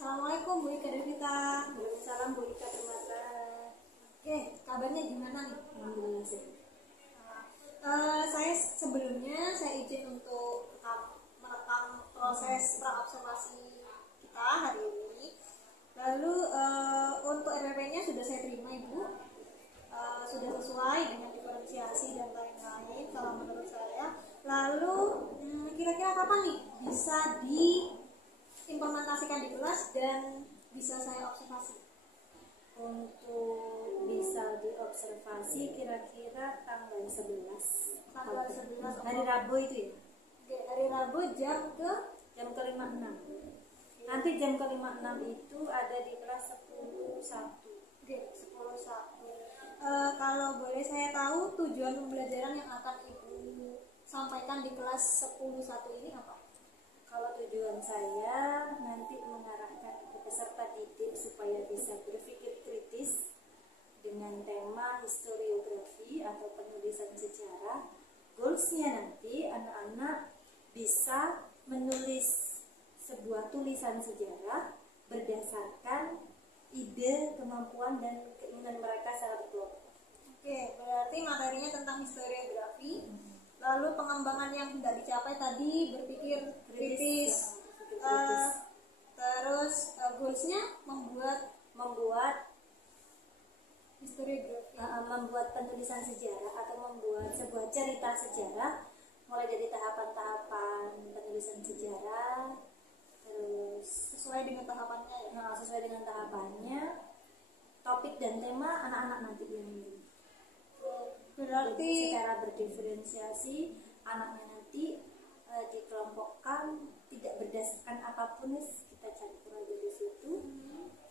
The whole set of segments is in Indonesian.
Assalamualaikum Bu Ika Devita. Waalaikumsalam Bu Ika Permata. Oke, kabarnya gimana nih? Alhamdulillah sehat. Saya sebelumnya saya izin untuk merekam proses praobservasi kita hari ini. Lalu untuk RPP-nya sudah saya terima Ibu, sudah sesuai dengan diferensiasi dan lain-lain kalau menurut saya. Lalu kira-kira kapan nih bisa diimplementasikan di kelas dan bisa saya observasi? Untuk bisa diobservasi kira-kira tanggal 11. Tanggal 11 hari Rabu itu ya? Oke, hari Rabu jam ke-56. Nanti jam ke-56 itu ada di kelas 10.1. Oke, 10.1. Kalau boleh saya tahu tujuan pembelajaran yang akan Ibu sampaikan di kelas 10.1 ini apa? Kalau tujuan saya nanti mengarahkan ke peserta didik supaya bisa berpikir kritis dengan tema historiografi atau penulisan sejarah. Goalsnya nanti anak-anak bisa menulis sebuah tulisan sejarah berdasarkan ide, kemampuan, dan keinginan mereka secara berkelompok. Oke, berarti materinya tentang historiografi. Lalu pengembangan yang hendak dicapai tadi berpikir kritis. Terus goalsnya membuat historiografi, membuat penulisan sejarah atau membuat sebuah cerita sejarah, mulai dari tahapan-tahapan penulisan sejarah, terus sesuai dengan tahapannya ya. Sesuai dengan tahapannya, topik dan tema anak-anak nanti yang milih. Berarti jadi, secara berdiferensiasi anaknya nanti dikelompokkan tidak berdasarkan apapun, kita campur aja di situ,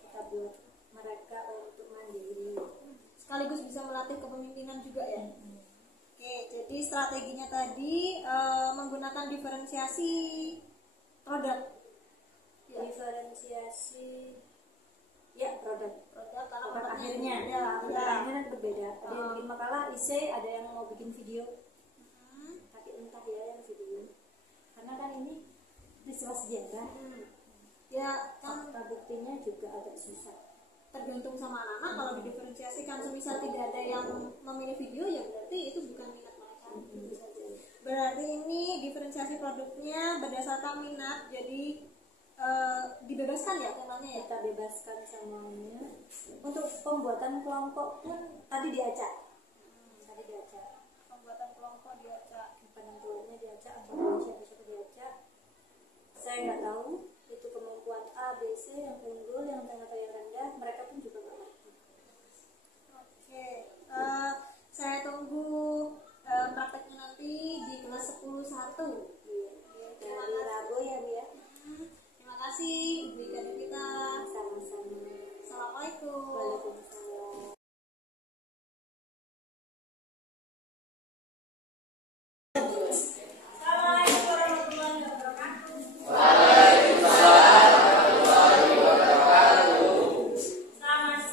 kita buat mereka untuk mandiri, sekaligus bisa melatih kepemimpinan juga ya. Oke, jadi strateginya tadi menggunakan diferensiasi produk ya. Diferensiasi ya produk karena akhirnya akhirnya berbeda. Ada yang bikin makalah essay, ada yang mau bikin video, tapi entah ya yang video, karena kan ini peristiwa sejarah ya kan, buktinya juga agak susah. Tergantung sama anak-anak. Kalau didiferensiasikan semisal tidak ada yang memilih video, ya berarti itu bukan minat mereka. Berarti ini diferensiasi produknya berdasarkan minat, jadi dibebaskan ya temanya ya. Kita bebaskan semuanya. Untuk pembuatan kelompok pun tadi diacak. Pembuatan kelompok diacak. Penentuannya diacak, anggotanya siapa-siapa diacak. Saya nggak tahu itu kemampuan A, B, C yang unggul, yang tengah atau yang rendah. Mereka pun juga nggak ngerti. Oke, saya tunggu prakteknya nanti di kelas 10.1. Iya. Dari Rabu ya Bu ya. Terima kasih Ibu Ika Devita. Sama-sama. Assalamualaikum. Waalaikumsalam. Selamat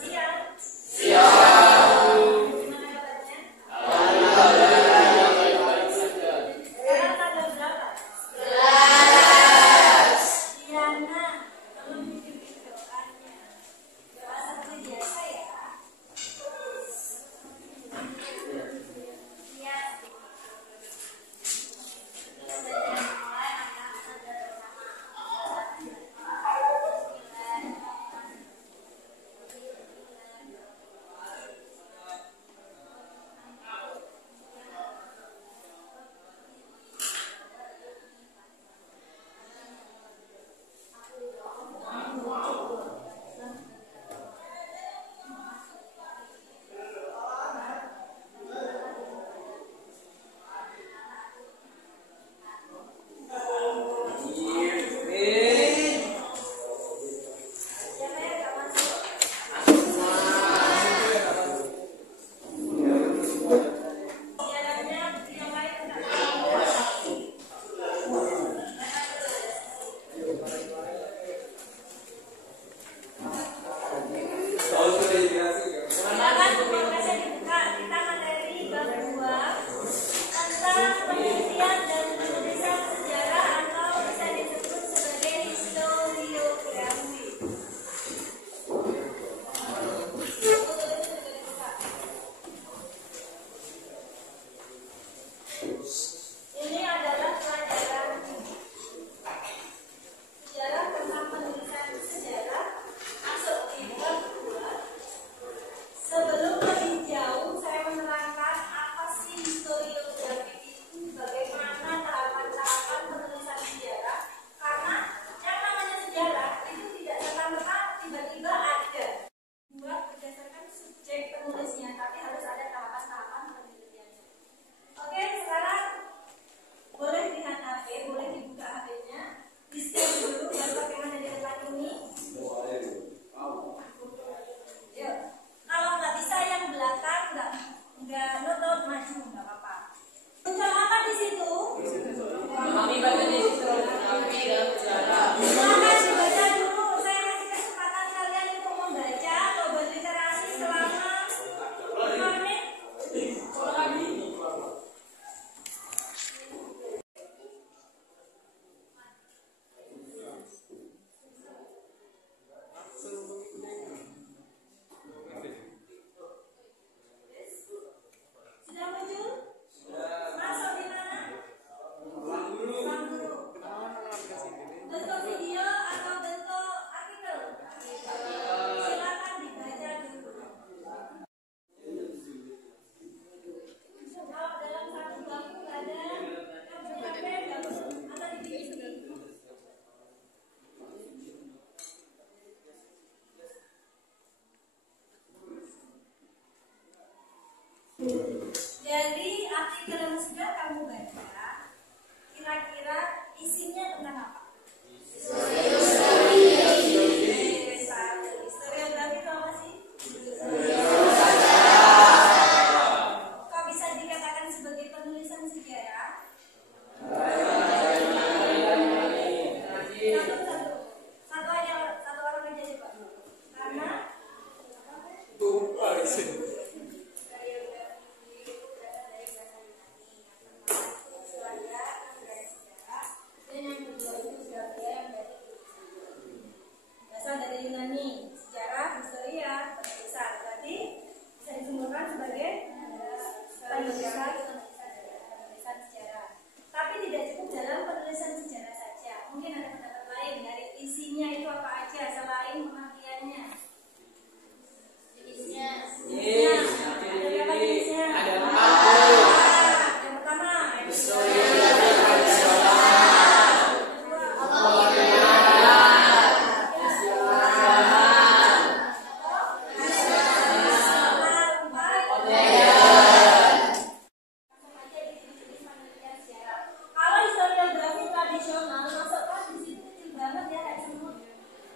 Jadi artikel yang sudah kamu baca, kira-kira isinya tentang apa? Historiografi itu apa sih? Kok bisa dikatakan sebagai penulisan sejarah? Satu aja, satu orang aja deh Pak. Karena berasal dari Yunani, sejarah, historia, penulisan. Berarti bisa disimpulkan sebagai penulisan sejarah. Tapi tidak cukup dalam penulisan sejarah saja. Mungkin ada pendapat lain dari isinya itu apa aja selain pengertiannya. Jenisnya. Ada berapa jenisnya? Ada 4. Yang pertama, historiografi tradisional. Kalau historiografi tradisional, masukkan di situ kecil banget ya, kayak semut.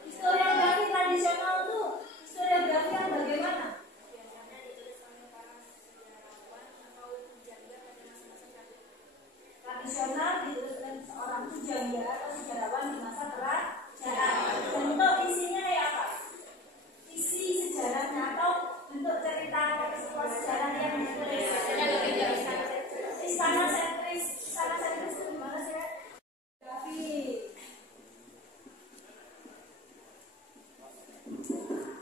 Historiografi tradisional tuh historiografi yang bagaimana? Tradisional ditulis oleh seorang pujangga atau sejarawan di masa kerajaan. Bentuk isinya kayak apa? Isi sejarahnya atau bentuk cerita peristiwa sejarah yang ditulis. Istana sentris itu gimana sih?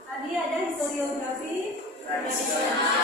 Tadi ada historiografi tradisional.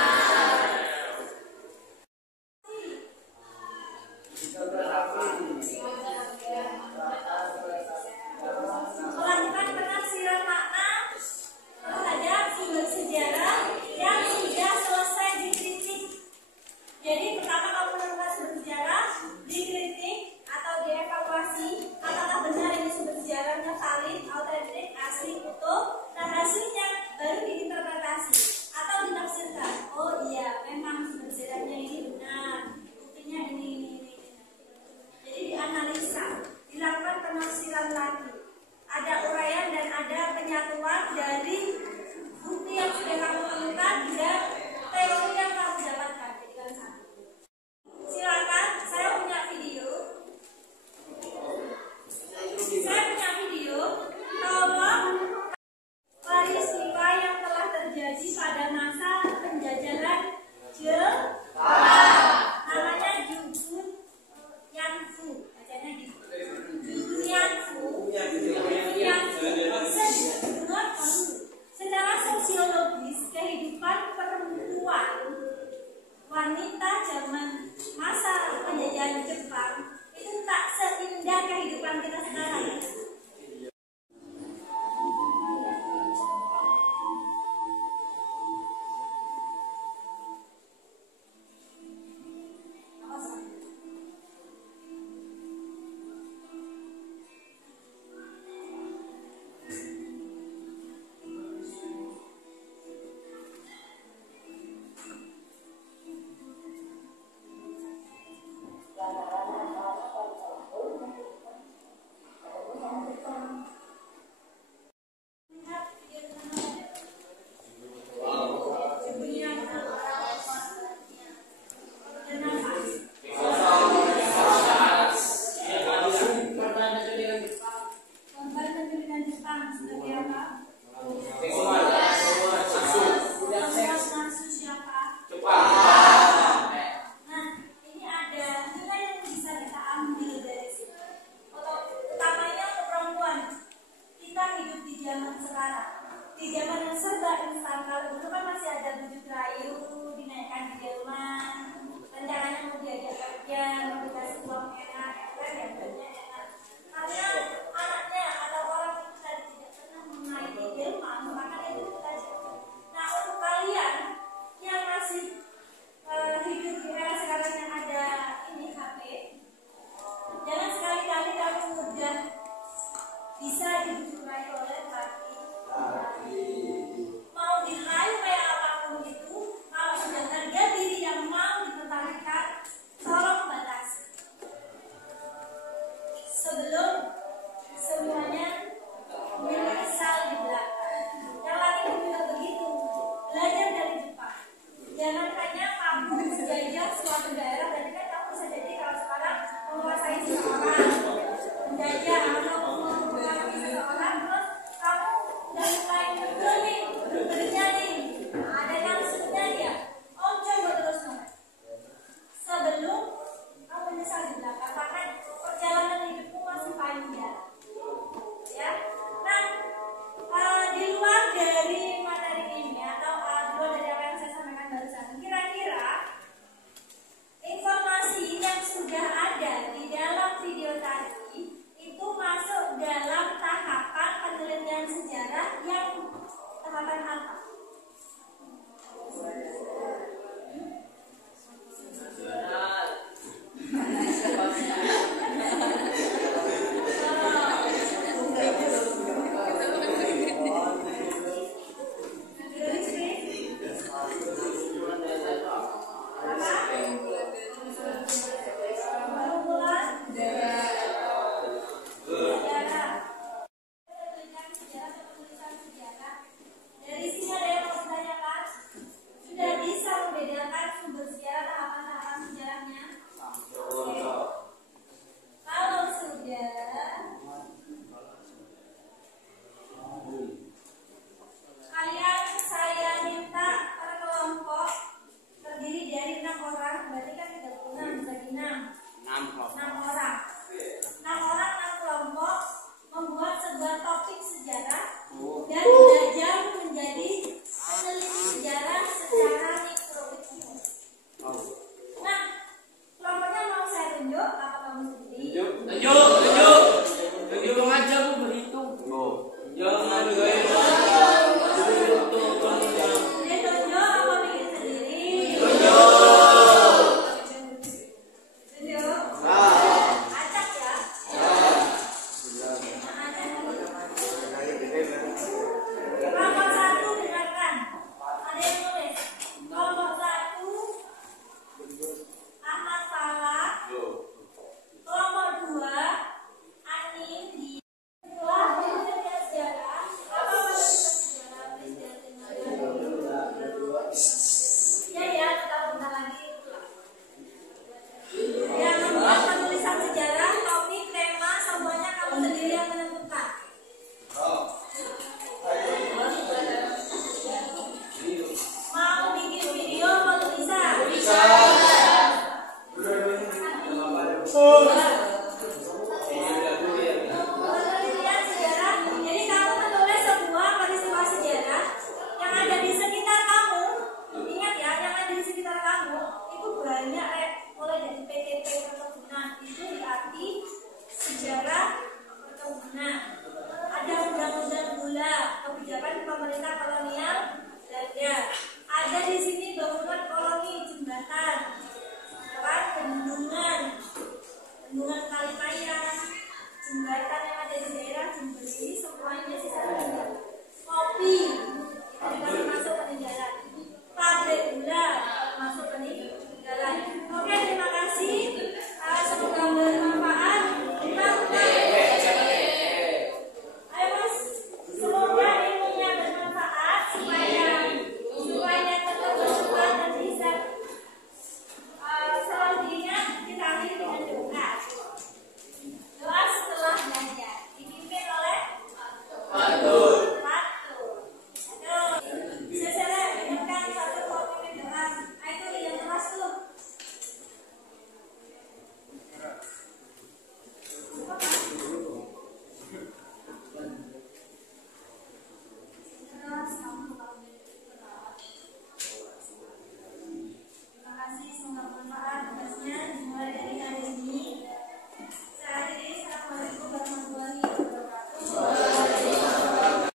banyak